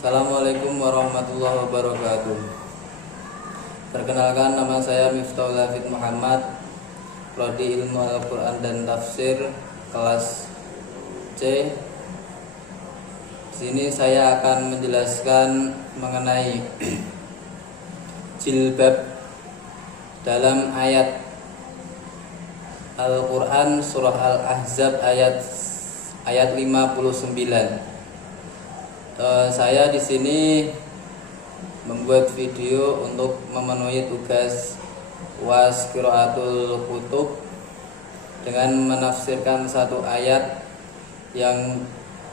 Assalamualaikum warahmatullahi wabarakatuh. Perkenalkan, nama saya Miftahul Hafidz Muhammad, Prodi Ilmu Al-Quran dan Tafsir, kelas C. Di sini saya akan menjelaskan mengenai jilbab dalam ayat Al-Quran surah Al-Ahzab ayat 59. Saya di sini membuat video untuk memenuhi tugas UAS Qiraatul Kutub dengan menafsirkan satu ayat yang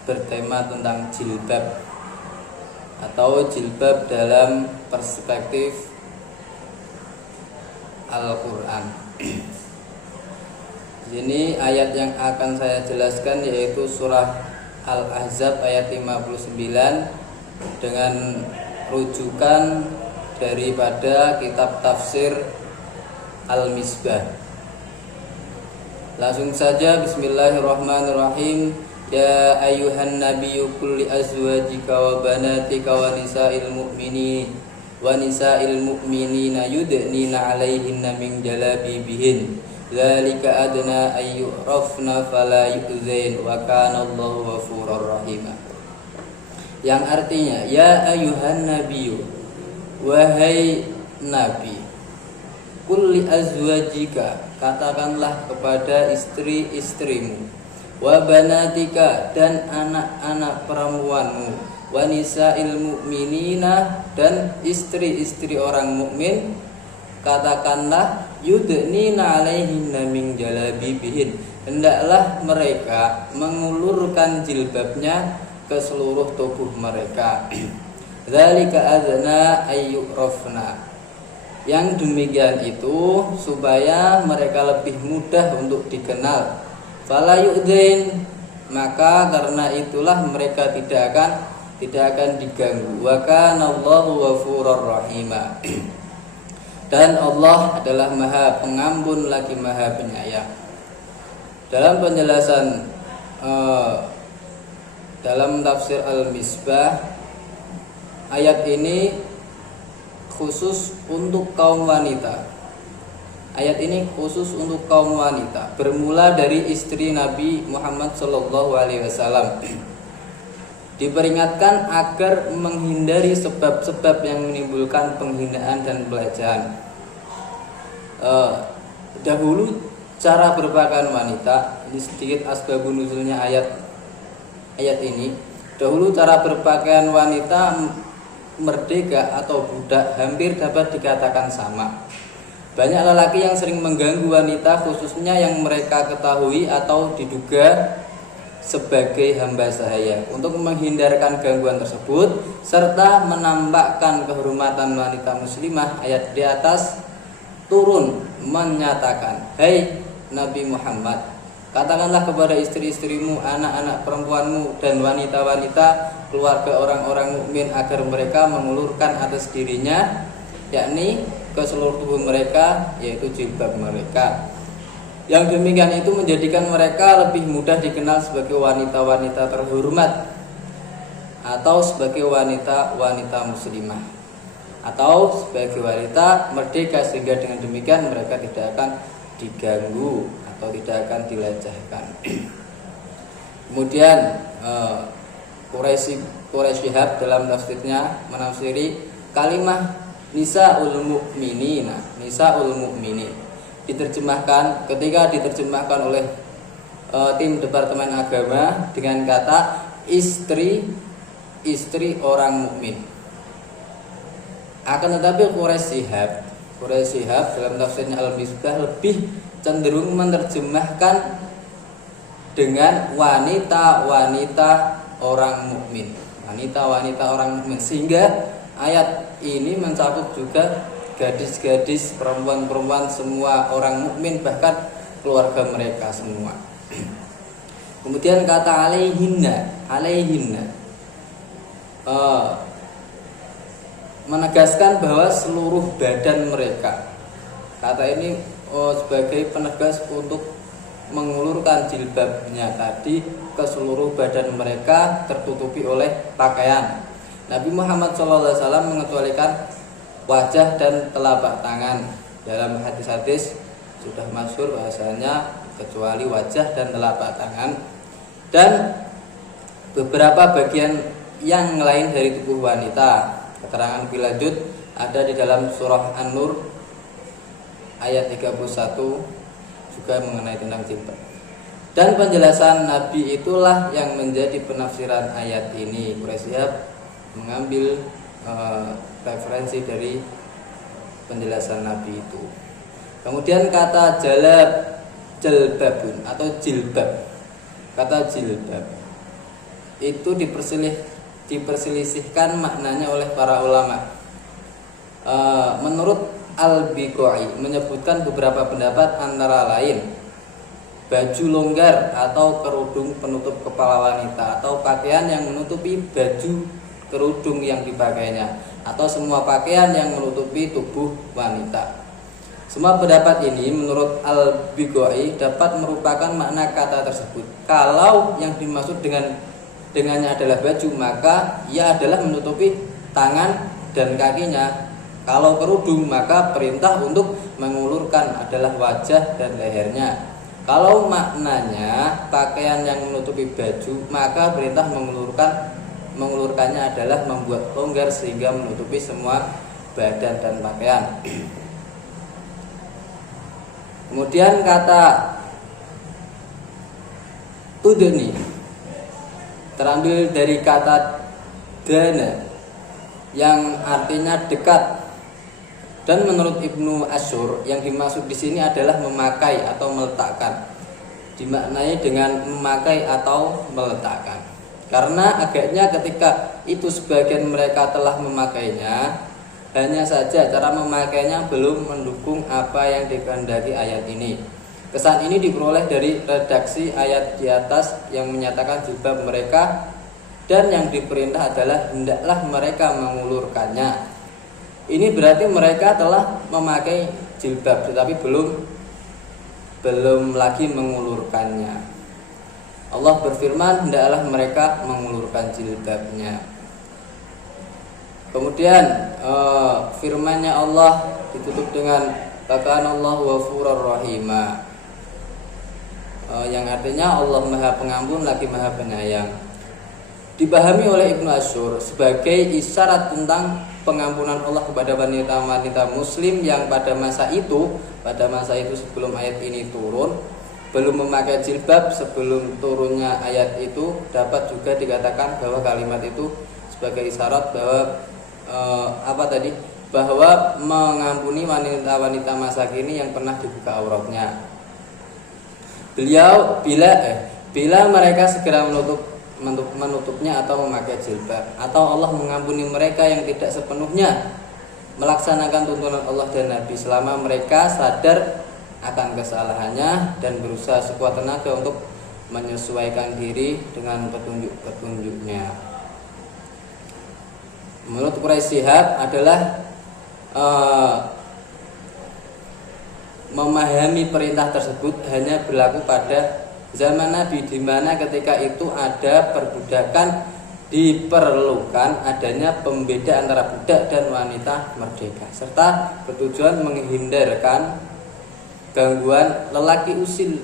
bertema tentang jilbab atau jilbab dalam perspektif Al-Quran. Di sini ayat yang akan saya jelaskan yaitu surah Al-Ahzab ayat 59 dengan rujukan daripada kitab tafsir Al-Misbah. Langsung saja, bismillahirrahmanirrahim. Ya ayyuhan nabiyyu qul li azwajika wa banatika wa nisa'il mu'minina yudnina 'alaihinna min jalabibihin. Dzalika adna ayyurafna fala yu'zain wa kana Allahu ghafurur rahim. Yang artinya, ya ayyuhan nabiyyu, wahai nabi, qul li azwajika, katakanlah kepada istri-istrimu, wa banatika, dan anak-anak perempuanmu, wa nisa'il mu'minina, dan istri-istri orang mukmin, katakanlah yudnina 'alaihinna min jalabibihin, hendaklah mereka mengulurkan jilbabnya ke seluruh tubuh mereka. Dzalika adzna ayyurafna, yang demikian itu supaya mereka lebih mudah untuk dikenal. Fala yu'dzain, maka karena itulah mereka tidak akan diganggu. Wa kana Allahu ghafurur rahima, dan Allah adalah Maha Pengampun lagi Maha Penyayang. Dalam penjelasan dalam tafsir Al-Misbah, ayat ini khusus untuk kaum wanita. Ayat ini khusus untuk kaum wanita, bermula dari istri Nabi Muhammad SAW. Diperingatkan agar menghindari sebab-sebab yang menimbulkan penghinaan dan pelecehan. Dahulu cara berpakaian wanita, ini sedikit asbabun nuzulnya ayat ini. Dahulu cara berpakaian wanita merdeka atau budak hampir dapat dikatakan sama. Banyak lelaki yang sering mengganggu wanita, khususnya yang mereka ketahui atau diduga sebagai hamba sahaya. Untuk menghindarkan gangguan tersebut serta menampakkan kehormatan wanita muslimah, ayat di atas turun menyatakan, hai Nabi Muhammad, katakanlah kepada istri-istrimu, anak-anak perempuanmu, dan wanita-wanita keluarga orang-orang mukmin agar mereka mengulurkan atas dirinya, yakni ke seluruh tubuh mereka, yaitu jilbab mereka. Yang demikian itu menjadikan mereka lebih mudah dikenal sebagai wanita-wanita terhormat atau sebagai wanita-wanita muslimah atau sebagai wanita merdeka, sehingga dengan demikian mereka tidak akan diganggu atau tidak akan dilecehkan. Kemudian Quraisy Shihab dalam tafsirnya menafsiri kalimah nisa'ul mu'minin diterjemahkan, ketika diterjemahkan oleh tim Departemen Agama dengan kata istri orang mukmin. Akan tetapi Quraisy Shihab dalam tafsirnya Al-Misbah lebih cenderung menerjemahkan dengan wanita-wanita orang mukmin, sehingga ayat ini mencakup juga gadis-gadis, perempuan-perempuan, semua orang mukmin, bahkan keluarga mereka semua. Kemudian kata alaihinna menegaskan bahwa seluruh badan mereka. Kata ini sebagai penegas untuk mengulurkan jilbabnya tadi ke seluruh badan mereka tertutupi oleh pakaian. Nabi Muhammad SAW mengecualikan wajah dan telapak tangan. Dalam hadis-hadis sudah masyhur bahasanya kecuali wajah dan telapak tangan dan beberapa bagian yang lain dari tubuh wanita. Keterangan lebih lanjut ada di dalam surah An-Nur ayat 31 juga mengenai tentang jilbab. Dan penjelasan Nabi itulah yang menjadi penafsiran ayat ini. Quraisy mengambil referensi dari penjelasan Nabi itu. Kemudian kata jalbabun atau jilbab. Kata jilbab itu diperselisihkan maknanya oleh para ulama. Menurut Al-Biqai menyebutkan beberapa pendapat antara lain baju longgar atau kerudung penutup kepala wanita atau pakaian yang menutupi baju kerudung yang dipakainya atau semua pakaian yang menutupi tubuh wanita. Semua pendapat ini menurut Al-Biqai dapat merupakan makna kata tersebut. Kalau yang dimaksud dengannya adalah baju, maka ia adalah menutupi tangan dan kakinya. Kalau kerudung, maka perintah untuk mengulurkan adalah wajah dan lehernya. Kalau maknanya pakaian yang menutupi baju, maka perintah mengulurkannya adalah membuat longgar sehingga menutupi semua badan dan pakaian. Kemudian kata tudni terambil dari kata dana yang artinya dekat. Dan menurut Ibnu Asyur yang dimaksud di sini adalah memakai atau meletakkan. Dimaknai dengan memakai atau meletakkan. Karena agaknya ketika itu sebagian mereka telah memakainya, hanya saja cara memakainya belum mendukung apa yang dikehendaki ayat ini. Kesan ini diperoleh dari redaksi ayat di atas yang menyatakan jilbab mereka dan yang diperintah adalah hendaklah mereka mengulurkannya. Ini berarti mereka telah memakai jilbab tetapi belum lagi mengulurkannya. Allah berfirman, hendaklah mereka mengulurkan jilbabnya. Kemudian firman-Nya Allah ditutup dengan Takanallahu ghafurur rahima, yang artinya Allah Maha Pengampun lagi Maha Penyayang. Dipahami oleh Ibnu Asyur sebagai isyarat tentang pengampunan Allah kepada wanita-wanita muslim yang pada masa itu sebelum ayat ini turun belum memakai jilbab. Sebelum turunnya ayat itu dapat juga dikatakan bahwa kalimat itu sebagai isyarat bahwa mengampuni wanita-wanita masa kini yang pernah dibuka auratnya. Bila mereka segera menutupnya atau memakai jilbab, atau Allah mengampuni mereka yang tidak sepenuhnya melaksanakan tuntunan Allah dan Nabi selama mereka sadar akan kesalahannya dan berusaha sekuat tenaga untuk menyesuaikan diri dengan petunjuk-petunjuknya. Menurut Quraisy adalah memahami perintah tersebut hanya berlaku pada zaman Nabi, di mana ketika itu ada perbudakan, diperlukan adanya pembeda antara budak dan wanita merdeka, serta bertujuan menghindarkan gangguan lelaki usil,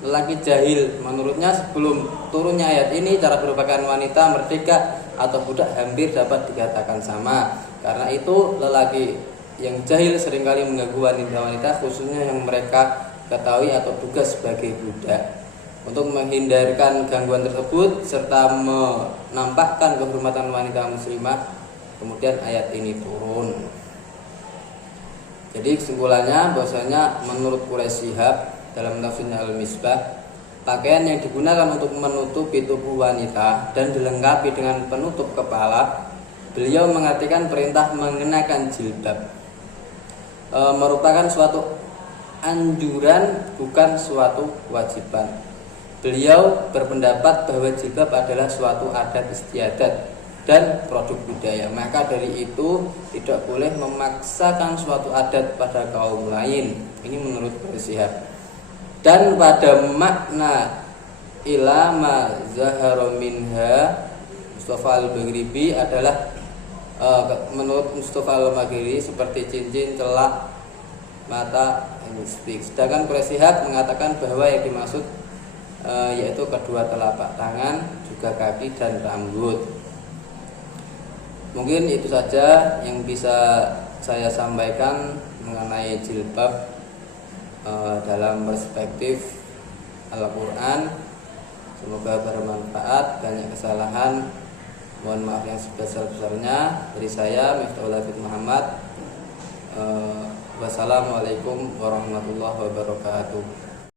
lelaki jahil. Menurutnya sebelum turunnya ayat ini cara berpakaian wanita merdeka atau budak hampir dapat dikatakan sama. Karena itu lelaki yang jahil seringkali mengganggu wanita-wanita khususnya yang mereka ketahui atau duga sebagai budak. Untuk menghindarkan gangguan tersebut serta menampakkan kehormatan wanita muslimah, kemudian ayat ini turun. Jadi kesimpulannya bahwasanya menurut Quraisy dalam tafsirnya Al-Misbah, pakaian yang digunakan untuk menutupi tubuh wanita dan dilengkapi dengan penutup kepala, beliau mengartikan perintah mengenakan jilbab merupakan suatu anjuran, bukan suatu kewajiban. Beliau berpendapat bahwa jilbab adalah suatu adat istiadat dan produk budaya. Maka dari itu tidak boleh memaksakan suatu adat pada kaum lain. Ini menurut Quraisy. Dan pada makna ilama zahara minha, Mustafa Al-Baghribi adalah menurut Mustafa Al-Maghiri seperti cincin, celak, mata, lipstik. Sedangkan Quraisy Shihab mengatakan bahwa yang dimaksud yaitu kedua telapak tangan, juga kaki dan rambut. Mungkin itu saja yang bisa saya sampaikan mengenai jilbab dalam perspektif Al-Quran. Semoga bermanfaat. Banyak kesalahan, mohon maaf yang sebesar-besarnya. Dari saya Miftahul Hafidz Muhammad. Wassalamualaikum warahmatullahi wabarakatuh.